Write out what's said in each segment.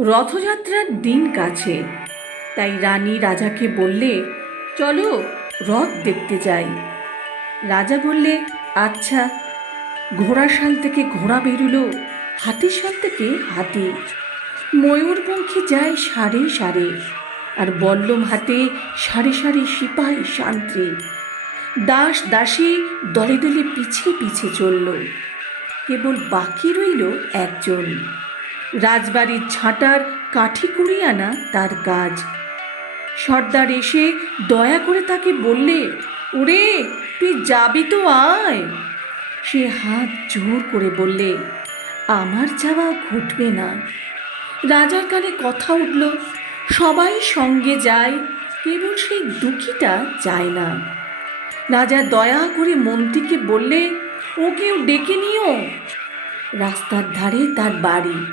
রথযাত্রার দিন কাছে। তাই রানী রাজাকে বললে, চলো, রথ দেখতে যাই। রাজা বললে আচ্ছা। ঘোড়াশাল থেকে ঘোড়া বেরুলো হাতিশাল থেকে হাতি ময়ূরপঙ্খী যায় সারে সারে, আর বল্লম হাতে সারে সারে সিপাহী শান্তি দাস দাসী দলে দলে পিছে পিছে চলল। কেবল বাকি রইল একজন। রাজবাড়ির ঝাঁটার কাঠি কুড়িয়ে আনা তার কাজ সর্দার এসে দয়া করে তাকে বললে, ওরে, তুই যাবি তো আয়। সে হাত জোর করে বললে, আমার যাওয়া ঘটবে না। রাজার কানে কথা উঠল, সবাই সঙ্গে যায়, কেবল সেই দুঃখীটা যায় না। রাজা দয়া করে মন্ত্রীকে বললে, ওকেও ডেকে নিও। রাস্তার ধারে তার বাড়ি।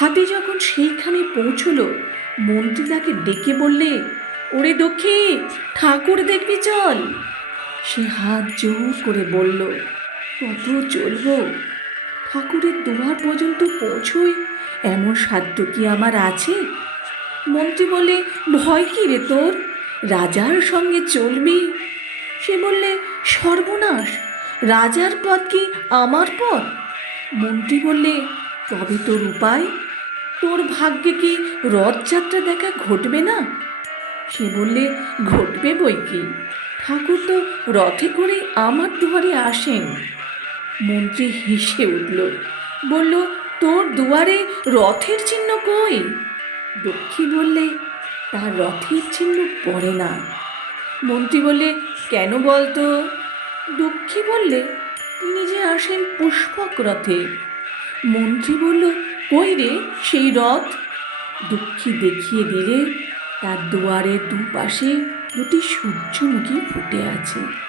হাতি যখন সেইখানে পৌঁছল, মন্ত্রী তাকে ডেকে বললে, ওরে দক্ষী, ঠাকুর দেখবি চল। সে হাত জোর করে বলল, কত চলবো? ঠাকুরের দুয়ার পর্যন্ত পৌঁছই? এমন সাধ্য কি আমার আছে? মন্ত্রী বলে ভয় কি রে তোর? রাজার সঙ্গে চলবি? সে বললে, সর্বনাশ! রাজার পথ কি আমার পথ? মন্ত্রী বললে, তবে তোর উপায় তোর ভাগ্যে কি রথযাত্রা দেখা ঘটবে না? সে বললে, ঘটবে বই কি? ঠাকুর তো রথে করে আমার দুয়ারে আসেন। মন্ত্রী হেসে উঠল, বলল, তোর দুয়ারে রথের চিহ্ন কই? দক্ষী বললে, তার রথের চিহ্ন পড়ে না। মন্ত্রী বললে, কেন বলতো? দক্ষী বললে, তিনি যে আসেন পুষ্পক রথে। মন্ত্রী বলল কই রে সেই রথ? দুঃখী দেখিয়ে দিলে তার দুয়ারের দুপাশে দুটি সূর্যমুখী ফুটে আছে।